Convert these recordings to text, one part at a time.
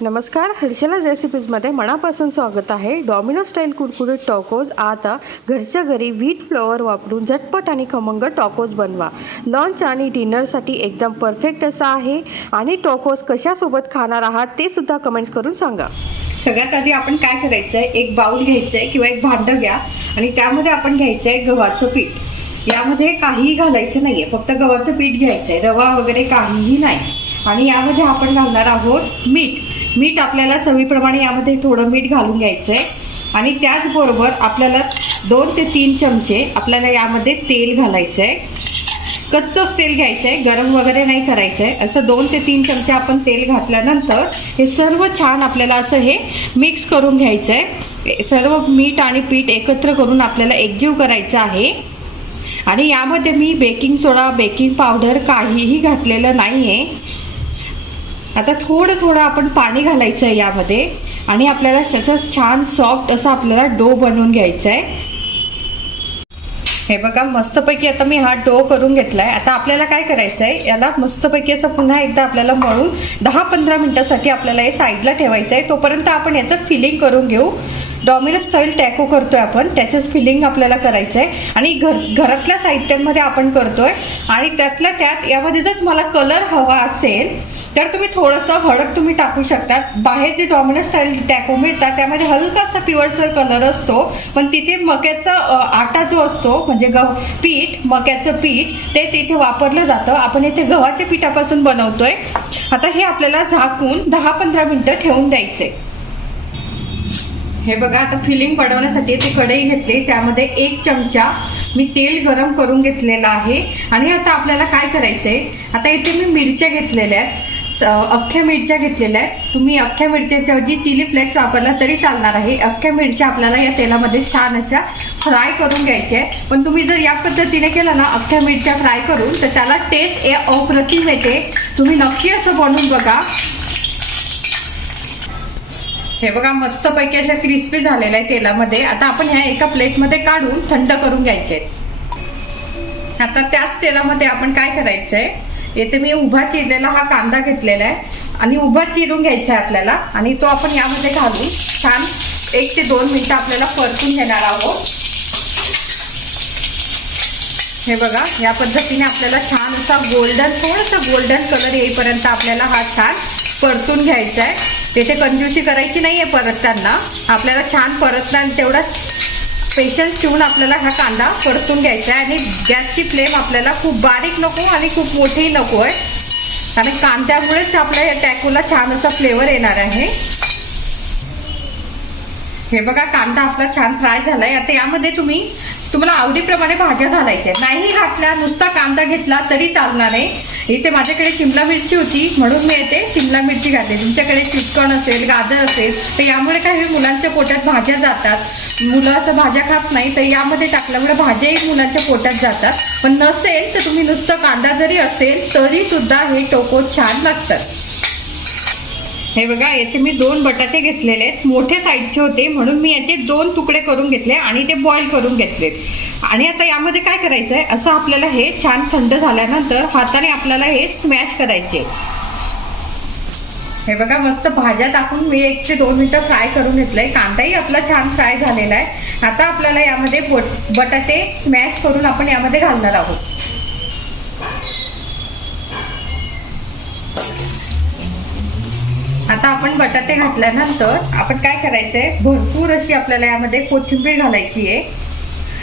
नमस्कार हर्षलाच रेसिपीजमध्ये मनापासून स्वागत आहे. डॉमिनो स्टाईल कुरकुरीत टॉकोज आता घरच्या घरी व्हीट फ्लॉवर वापरून झटपट आणि खमंग टॉकोज बनवा. लंच आणि डिनरसाठी एकदम परफेक्ट असा आहे. आणि टॉकोज कशासोबत खाणार आहात ते सुद्धा कमेंट्स करून सांगा. सगळ्यात आधी आपण काय करायचं आहे एक बाउल आहे किंवा एक भांडं घ्या आणि त्यामध्ये आपण घ्यायचं आहे गव्हाचं पीठ. यामध्ये काहीही घालायचं नाही आहे फक्त गव्हाचं पीठ घ्यायचं आहे रवा वगैरे काहीही नाही. आणि यामध्ये आपण घालणार आहोत मीठ. मीठ आपल्याला चवीप्रमाणे यामध्ये थोडं मीठ घालून घ्यायचं आहे आणि त्याचबरोबर आपल्याला दोन ते तीन चमचे आपल्याला यामध्ये तेल घालायचं आहे कच्चंच तेल घ्यायचं आहे गरम वगैरे नाही करायचं आहे असं दोन ते तीन चमचे आपण तेल घातल्यानंतर हे सर्व छान आपल्याला असं हे मिक्स करून घ्यायचं आहे सर्व मीठ आणि पीठ एकत्र करून आपल्याला एकजीव करायचं आहे. आणि यामध्ये मी बेकिंग सोडा बेकिंग पावडर काहीही घातलेलं नाही आहे आता थोडं थोडं आपण पाणी घालायचं आहे यामध्ये आणि आपल्याला त्याचं छान सॉफ्ट असं आपल्याला डो बनवून घ्यायचं आहे हे बघा मस्तपैकी आता मी हा डो करून घेतलाय. आता आपल्याला काय करायचं आहे याला मस्तपैकी असं पुन्हा एकदा आपल्याला मळून दहा पंधरा मिनटासाठी आपल्याला हे साईडला ठेवायचं आहे तोपर्यंत आपण याचं फिलिंग करून घेऊ. डॉमिनो स्टाईल टॅको करतोय आपण त्याचंच फिलिंग आपल्याला करायचं आहे आणि घर घरातल्या साहित्यांमध्ये आपण करतोय. आणि त्यातल्या त्यात यामध्ये जर तुम्हाला कलर हवा असेल तर तुम्ही थोडंसं हळद तुम्ही टाकू शकता बाहेर जे डॉमिनो स्टाईल टॅको मिळतात त्यामध्ये हलकासा पिवळसर कलर असतो. पण तिथे मक्याचा आटा जो असतो म्हणजे गव पीठ मक्याचं पीठ ते तिथे वापरलं जातं. आपण इथे गव्हाच्या पिठापासून बनवतोय. आता हे आपल्याला झाकून दहा पंधरा मिनिटं ठेवून द्यायचे हे बघा आता फिलिंग बनवण्यासाठी ती कढई घेतली. त्यामध्ये एक चमचा मी तेल गरम करून घेतलेलं आहे. आणि आता आपल्याला काय करायचंय? आता इथे मी मिरच्या घेतलेल्या आहेत. स- अख्ख्या मिरच्या घेतलेल्या आहेत. तुम्ही अख्ख्या मिरच्याच्या ऐवजी चिली फ्लेक्स वापरला तरी चालणार आहे. अख्ख्या मिरच्या आपल्याला या तेलामध्ये छान अशा फ्राय करून घ्यायच्या आहे पण तुम्ही जर या पद्धतीने केलं ना अख्ख्या मिरच्या फ्राय करून तर त्याला टेस्ट ए अप्रतिम येते. तुम्ही नक्की असं बनवून बघा. हे बघा मस्तपैकी अशा क्रिस्पी झालेल्या आहे तेलामध्ये. आता आपण ह्या एका प्लेटमध्ये काढून थंड करून घ्यायचे आता त्याच तेलामध्ये आपण काय करायचंय येथे मी उभा चिरलेला हा कांदा घेतलेला आहे आणि उभा चिरून घ्यायचा आहे आपल्याला आणि तो आपण यामध्ये घालून छान एक ते दोन मिनिटं आपल्याला परतून घेणार आहोत. हे बघा या पद्धतीने आपल्याला छान असा गोल्डन थोडासा गोल्डन कलर येईपर्यंत आपल्याला हा छान परतून घ्यायचा आहे तेथे कंजूसी करायची नाही आहे परतताना आपल्याला छान परतताना तेवढा पेशन्स ठेवून आपल्याला हा कांदा परतून घ्यायचा आहे आणि गॅसची फ्लेम आपल्याला खूप बारीक नको आणि खूप मोठीही नको आहे आणि कांद्यामुळेच आपल्या या टॅकोला छान असा फ्लेवर येणार आहे. हे बघा कांदा आपला छान फ्राय झालाय. आता यामध्ये तुम्ही तुम्हाला आवडीप्रमाणे भाज्या घालायच्या नाही घातल्या नुसता कांदा घेतला तरी चालणार आहे. इथे माझ्याकडे शिमला मिरची होती म्हणून मी येते शिमला मिरची घातली. तुमच्याकडे चिटकण असेल गाजर असेल तर यामुळे काही मुलांच्या पोटात भाज्या जातात. मुलं असं भाज्या खात नाही तर यामध्ये टाकल्यामुळे भाज्याही मुलांच्या पोटात जातात. पण नसेल तर तुम्ही नुसतं कांदा जरी असेल तरीसुद्धा हे टोको छान लागतात. हे बघा याचे मी दोन बटाटे घेतलेले आहेत. मोठे साईजचे होते म्हणून मी याचे दोन तुकडे करून घेतले आणि ते बॉईल करून घेतले आणि आता यामध्ये काय करायचं आहे असं आपल्याला हे छान थंड झाल्यानंतर हाताने आपल्याला हे स्मॅश करायचे. हे बघा मस्त भाज्या टाकून मी एक ते दोन मिनिटं फ्राय करून घेतलंय. कांदाही आपला छान फ्राय झालेला आहे. आता आपल्याला यामध्ये बट बटाटे स्मॅश करून आपण यामध्ये घालणार आहोत. आता आपण बटाटे घातल्यानंतर आपण काय करायचंय? भरपूर अशी आपल्याला यामध्ये कोथिंबीर घालायची आहे.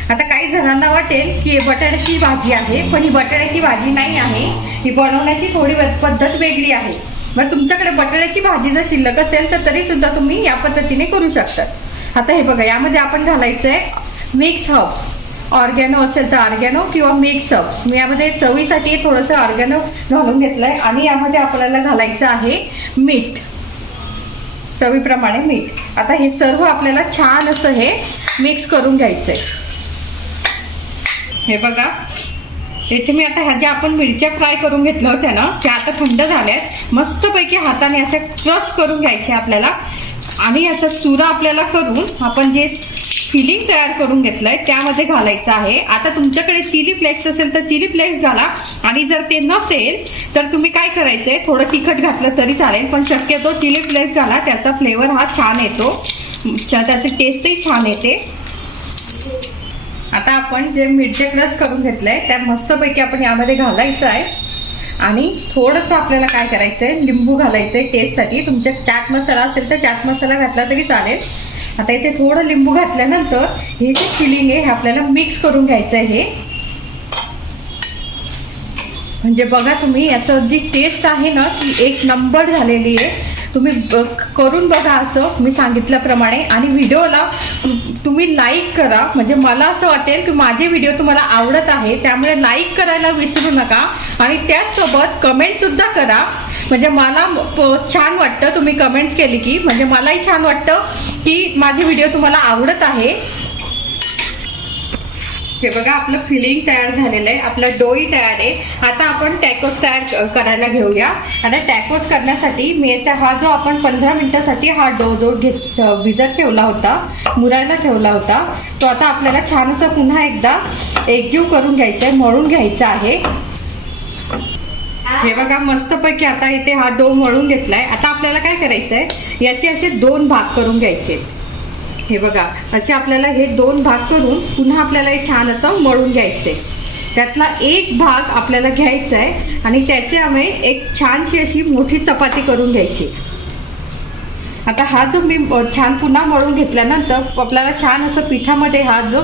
आता काही जणांना वाटेल की हे बटाट्याची भाजी आहे पण ही बटाट्याची भाजी नाही आहे. ही बनवण्याची थोडी व- पद्धत वेगळी आहे. मग तुमच्याकडे बटाट्याची भाजी जर शिल्लक असेल तर तरी सुद्धा तुम्ही या पद्धतीने करू शकतात आता हे बघा यामध्ये आपण घालायचंय मिक्स हब्स ऑर्गॅनो असेल तर ऑर्गॅनो किंवा मिक्स हब्स मी यामध्ये चवीसाठी थोडंसं ऑर्गॅनो घालून घेतलंय आणि यामध्ये आपल्याला घालायचं आहे मीठ चवीप्रमाणे मीठ. आता हे सर्व आपल्याला छान असं हे मिक्स करून घ्यायचं आहे हे बघा. इथे मी आता ह्या ज्या आपण मिरच्या फ्राय करून घेतल्या होत्या ना त्या आता थंड झाल्यात. मस्तपैकी हाताने असे क्रश करून घ्यायचे आपल्याला. आणि याचा चुरा आपल्याला करून आपण जे फिलिंग तयार करून घेतलंय त्यामध्ये घालायचं आहे. आता तुमच्याकडे चिली फ्लेक्स असेल तर चिली फ्लेक्स घाला. आणि जर ते नसेल तर तुम्ही काय करायचंय? थोडं तिखट घातलं तरी चालेल पण शक्यतो चिली फ्लेक्स घाला. त्याचा फ्लेवर हा छान येतो. छ- त्याची टेस्टही छान येते. आता आपण जे मिरचे क्रश करून घेतलंय त्या मस्तपैकी आपण यामध्ये घालायचं आहे. आणि थोडंसं आपल्याला काय करायचं आहे लिंबू घालायचं आहे टेस्टसाठी तुमच्या चाट मसाला असेल तर चाट मसाला घातला तरी चालेल. आता इथे थोडं लिंबू घातल्यानंतर हे जे फिलिंग आहे हे आपल्याला मिक्स करून घ्यायचं आहे. हे म्हणजे बघा तुम्ही याचं जी टेस्ट आहे ना ती एक नंबर झालेली आहे. तुम्ही ब- करून बघा असं मी सांगितल्याप्रमाणे. आणि व्हिडिओला तुम्ही लाईक करा. म्हणजे मला असं वाटेल की माझे व्हिडिओ तुम्हाला आवडत आहे त्यामुळे लाईक करायला विसरू नका. आणि त्याचसोबत कमेंटसुद्धा करा. म्हणजे मला प- छान वाटतं तुम्ही कमेंट्स केली की. म्हणजे मलाही छान वाटतं की माझे व्हिडिओ तुम्हाला आवडत आहे. हे बघा आपलं फिलिंग तयार झालेलं आहे आपला डोई तयार आहे. आता आपण टॅकोस तयार करायला घेऊया. आता टॅकोस करण्यासाठी मी हा जो आपण पंधरा मिनटासाठी हा डो जो घेत भिजत ठेवला होता मुरायला ठेवला होता तो आता आपल्याला छान असं पुन्हा एकदा एकजीव करून घ्यायचा आहे मळून घ्यायचा आहे. हे बघा मस्तपैकी आता इथे हा डो मळून घेतलाय. आता आपल्याला काय करायचंय? याचे असे दोन भाग करून घ्यायचे. आहेत. हे बघा असे आपल्याला हे दोन भाग करून पुन्हा आपल्याला हे छान असं मळून घ्यायचंय त्यातला एक भाग आपल्याला घ्यायचा आहे आणि त्याच्यामुळे एक छानशी अशी मोठी चपाती करून घ्यायची. आता हा जो मी छान पुन्हा मळून घेतल्यानंतर आपल्याला छान असं पिठामध्ये हा जो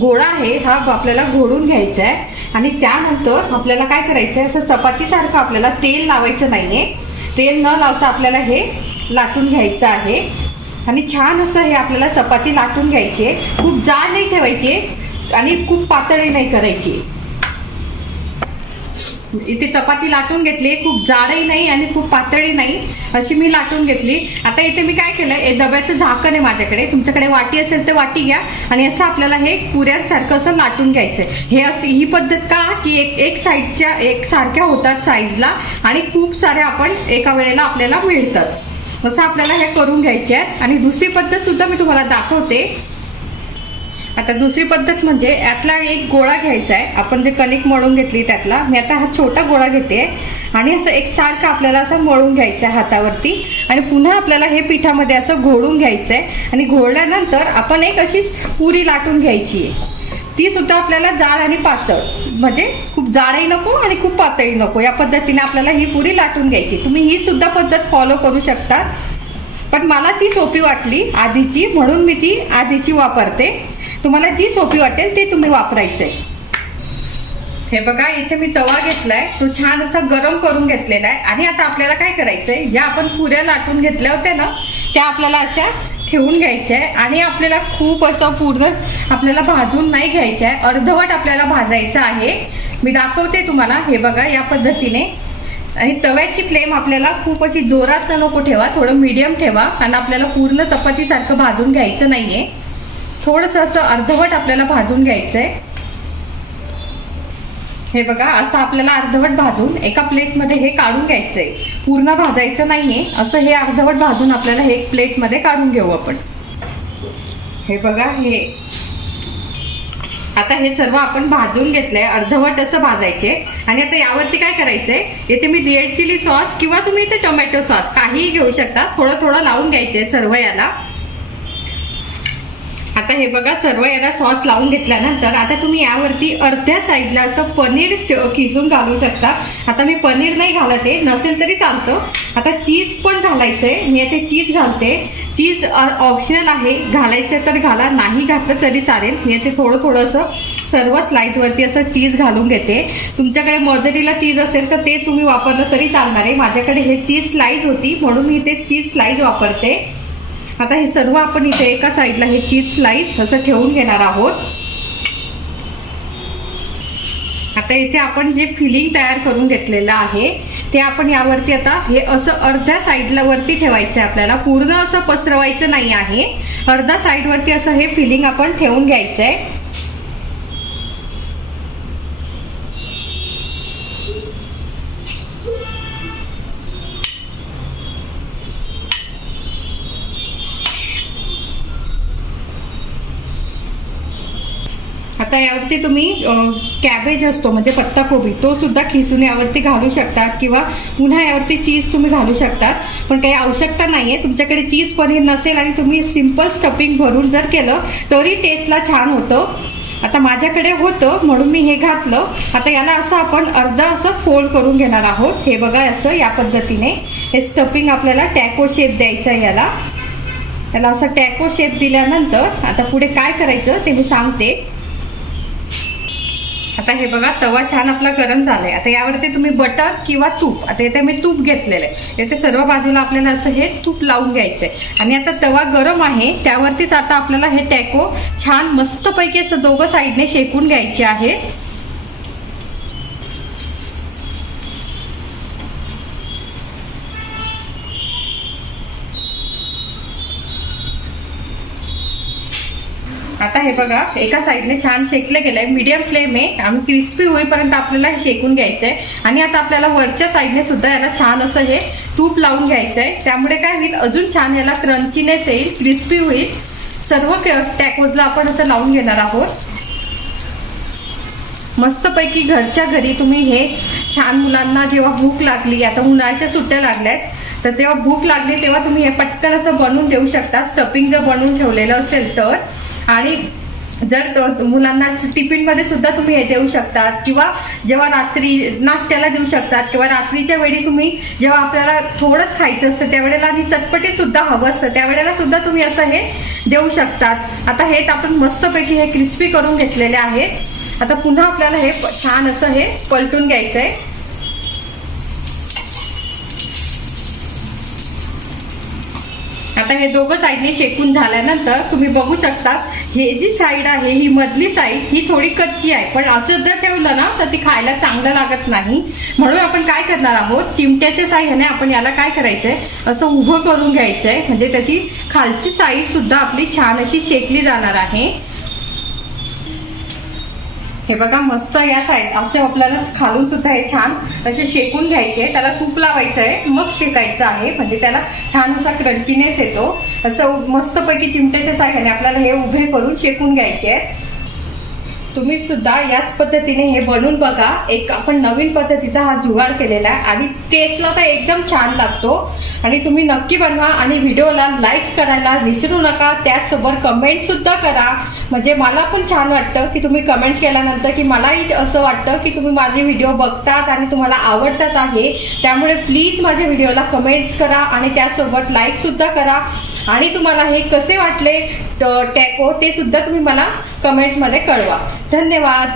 गोळा आहे हा आपल्याला घोडून घ्यायचा आहे. आणि त्यानंतर आपल्याला काय करायचं आहे असं चपातीसारखं आपल्याला तेल लावायचं नाहीये. तेल न लावता आपल्याला हे लाटून घ्यायचं आहे. आणि छान असं हे आपल्याला चपाती लाटून घ्यायची आहे. खूप जाड नाही ठेवायची आणि खूप पातळी नाही करायची. इथे चपाती लाटून घेतली. खूप जाडही नाही आणि खूप पातळी नाही. अशी मी लाटून घेतली. आता इथे मी काय केलं हे डब्याचं झाकण आहे माझ्याकडे. तुमच्याकडे वाटी असेल तर वाटी घ्या. आणि असं आपल्याला हे पुऱ्यांसारखं असं लाटून घ्यायचं हे अशी ही पद्धत का? की एक एक साईडच्या एक सारख्या होतात साईजला आणि खूप साऱ्या आपण एका वेळेला आपल्याला मिळतात. असं आपल्याला हे करून घ्यायचे आहेत. आणि दुसरी पद्धत सुद्धा मी तुम्हाला दाखवते. आता दुसरी पद्धत म्हणजे यातला एक गोळा घ्यायचा आहे. आपण जे कणिक मळून घेतली त्यातला मी आता हा छोटा गोळा घेते. आणि असं एक सारखं आपल्याला असं मळून घ्यायचं आहे हातावरती. आणि पुन्हा आपल्याला हे पिठामध्ये असं घोळून घ्यायचं आहे आणि घोळल्यानंतर आपण एक अशीच पुरी लाटून घ्यायची आहे. ती सुद्धा आपल्याला जाड आणि पातळ म्हणजे खूप जाडही नको आणि खूप पातळी नको. या पद्धतीने आपल्याला ही पुरी लाटून घ्यायची. तुम्ही ही सुद्धा पद्धत फॉलो करू शकता. पण मला ती सोपी वाटली आधीची म्हणून मी ती आधीची वापरते. तुम्हाला जी सोपी वाटेल ते तुम्ही वापरायचंय. हे बघा इथे मी तवा घेतलाय. तो छान असा गरम करून घेतलेला आहे. आणि आता आपल्याला काय करायचंय? ज्या आपण पुऱ्या लाटून घेतल्या होत्या ना त्या आपल्याला अशा ठेवून घ्यायच्या आहे. आणि आपल्याला खूप असं पूर्ण आपल्याला भाजून नाही घ्यायचं आहे. अर्धवट आपल्याला भाजायचं आहे. मी दाखवते तुम्हाला. हे बघा या पद्धतीने आणि तव्याची फ्लेम आपल्याला खूप अशी जोरात नको ठेवा थोडं मीडियम ठेवा कारण आपल्याला पूर्ण चपातीसारखं भाजून घ्यायचं नाहीये. थोडंसं असं अर्धवट आपल्याला भाजून घ्यायचंय. हे बघा असं आपल्याला अर्धवट भाजून एका प्लेटमध्ये हे काढून घ्यायचंय. पूर्ण भाजायचं नाहीये असं हे अर्धवट भाजून आपल्याला हे प्लेटमध्ये काढून घेऊ आपण. हे बघा हे आता हे सर्व आपण भाजून घेतलंय अर्धवट असं भाजायचे. आणि आता यावरती काय करायचंय? इथे मी रेड चिली सॉस किंवा तुम्ही इथे टोमॅटो सॉस काहीही घेऊ शकता. थोडं थोडं लावून घ्यायचे सर्व याला. आता हे बघा सर्व याला सॉस लावून घेतल्यानंतर आता तुम्ही यावरती अर्ध्या साईडला असं पनीर किसून घालू शकता. आता मी पनीर नाही घालत आहे नसेल तरी चालतं. आता चीज पण घालायचं आहे मी आता चीज घालते. चीज ऑप्शनल आहे. घालायचं तर घाला नाही घातलं तरी चालेल. मी आता थोडं थोडंसं सर्व स्लाइड्सवरती असं चीज घालून घेते. तुमच्याकडे मजरीला चीज असेल तर ते तुम्ही वापरलं तरी चालणार आहे. माझ्याकडे हे चीज स्लाइड होती म्हणून मी ते चीज स्लाइड वापरते. आता हे सर्व आपण इथे एका साईडला हे चीज स्लाइस असं ठेवून घेणार आहोत. आता इथे आपण जे फिलिंग तयार करून घेतलेलं आहे ते आपण यावरती आता हे असं अर्ध्या साईडला वरती ठेवायचं आहे आपल्याला. पूर्ण असं पसरवायचं नाही आहे. अर्ध्या साईडवरती असं हे फिलिंग आपण ठेवून घ्यायचं आहे आता यावरती तुम्ही कॅबेज असतो म्हणजे पत्ताकोबी तो सुद्धा खिसून यावरती घालू शकतात किंवा पुन्हा यावरती चीज तुम्ही घालू शकतात. पण काही आवश्यकता नाही आहे तुमच्याकडे चीज पनीर नसेल आणि तुम्ही सिंपल स्टफिंग भरून जर केलं तरी टेस्टला छान होतं. आता माझ्याकडे होतं म्हणून मी हे घातलं. आता याला असं आपण अर्धा असं फोल्ड करून घेणार आहोत. हे बघा असं या पद्धतीने. हे स्टफिंग आपल्याला टॅको शेप द्यायचा याला. याला त्याला असं टॅको शेप दिल्यानंतर आता पुढे काय करायचं ते मी सांगते. आता हे बघा तवा छान आपला गरम झालाय. आता यावरती तुम्ही बटर किंवा तूप आता इथे मी तूप घेतलेलं आहे. इथे सर्व बाजूला आपल्याला असं हे तूप लावून घ्यायचंय. आणि आता तवा गरम आहे त्यावरतीच आता आपल्याला हे टॅको छान मस्तपैकी असं दोघं साईडने शेकून घ्यायचे आहे. हे बघा एका साईडने छान शेकलं गेलंय. मीडियम फ्लेम आहे. आणि क्रिस्पी होईपर्यंत आपल्याला हे शेकून घ्यायचंय. आणि आता आपल्याला वरच्या साईडने सुद्धा याला छान असं हे तूप लावून घ्यायचंय. त्यामुळे काय होईल? अजून छान याला क्रंचीनेस येईल क्रिस्पी होईल. सर्व टॅकोजला आपण असं लावून घेणार आहोत. मस्तपैकी घरच्या घरी तुम्ही हे छान मुलांना जेव्हा भूक लागली आता उन्हाळ्याच्या सुट्ट्या लागल्यात तर तेव्हा भूक लागली तेव्हा तुम्ही हे पटकन असं बनवून ठेवू शकता. स्टफिंग जर बनवून ठेवलेलं असेल तर. आणि जर मुलांना टिफिनमध्ये सुद्धा तुम्ही हे देऊ शकतात किंवा जेव्हा रात्री नाश्त्याला देऊ शकतात किंवा रात्रीच्या वेळी तुम्ही जेव्हा आपल्याला थोडंच खायचं असतं त्यावेळेला आणि चटपटीत सुद्धा हवं असतं त्यावेळेला सुद्धा तुम्ही असं हे देऊ शकतात. आता हे आपण मस्तपैकी हे क्रिस्पी करून घेतलेले आहेत. आता पुन्हा आपल्याला हे छान असं हे पलटून घ्यायचं आहे आता हे दोघं साईडने शेकून झाल्यानंतर तुम्ही बघू शकता हे जी साईड आहे ही मधली साईड ही थोडी कच्ची आहे. पण असं जर ठेवलं ना तर ती खायला चांगलं लागत नाही. म्हणून आपण काय करणार आहोत चिमट्याच्या साह्याने आपण याला काय करायचंय असं उभं करून घ्यायचंय. म्हणजे त्याची खालची साईड सुद्धा आपली छान अशी शेकली जाणार आहे. हे बघा मस्त या साईड असे आपल्याला खालून सुद्धा हे छान असे शेकून घ्यायचे. त्याला तूप लावायचं आहे मग शेकायचं आहे. म्हणजे त्याला छान असा क्रंचीनेस येतो. असं मस्तपैकी चिमट्याच्या साह्याने आपल्याला हे उभे करून शेकून घ्यायचे आहेत. तुम्ही सुद्धा याच पद्धतीने हे बनवून बघा. एक आपण नवीन पद्धतीचा हा जुगाड केलेला आहे आणि टेस्टला तर एकदम छान लागतो. आणि तुम्ही नक्की बनवा आणि व्हिडिओला लाईक करायला विसरू नका. त्याचसोबत कमेंट सुद्धा करा. म्हणजे मला पण छान वाटतं की तुम्ही कमेंट्स केल्यानंतर की मलाही असं वाटतं की तुम्ही माझे व्हिडिओ बघतात आणि तुम्हाला आवडतात आहे. त्यामुळे प्लीज माझ्या व्हिडिओला कमेंट्स करा आणि त्याचसोबत लाईक सुद्धा करा. आणि तुम्हाला हे कसे वाटले टॅको ते सुद्धा तुम्ही मला कमेंट्समध्ये कळवा. धन्यवाद.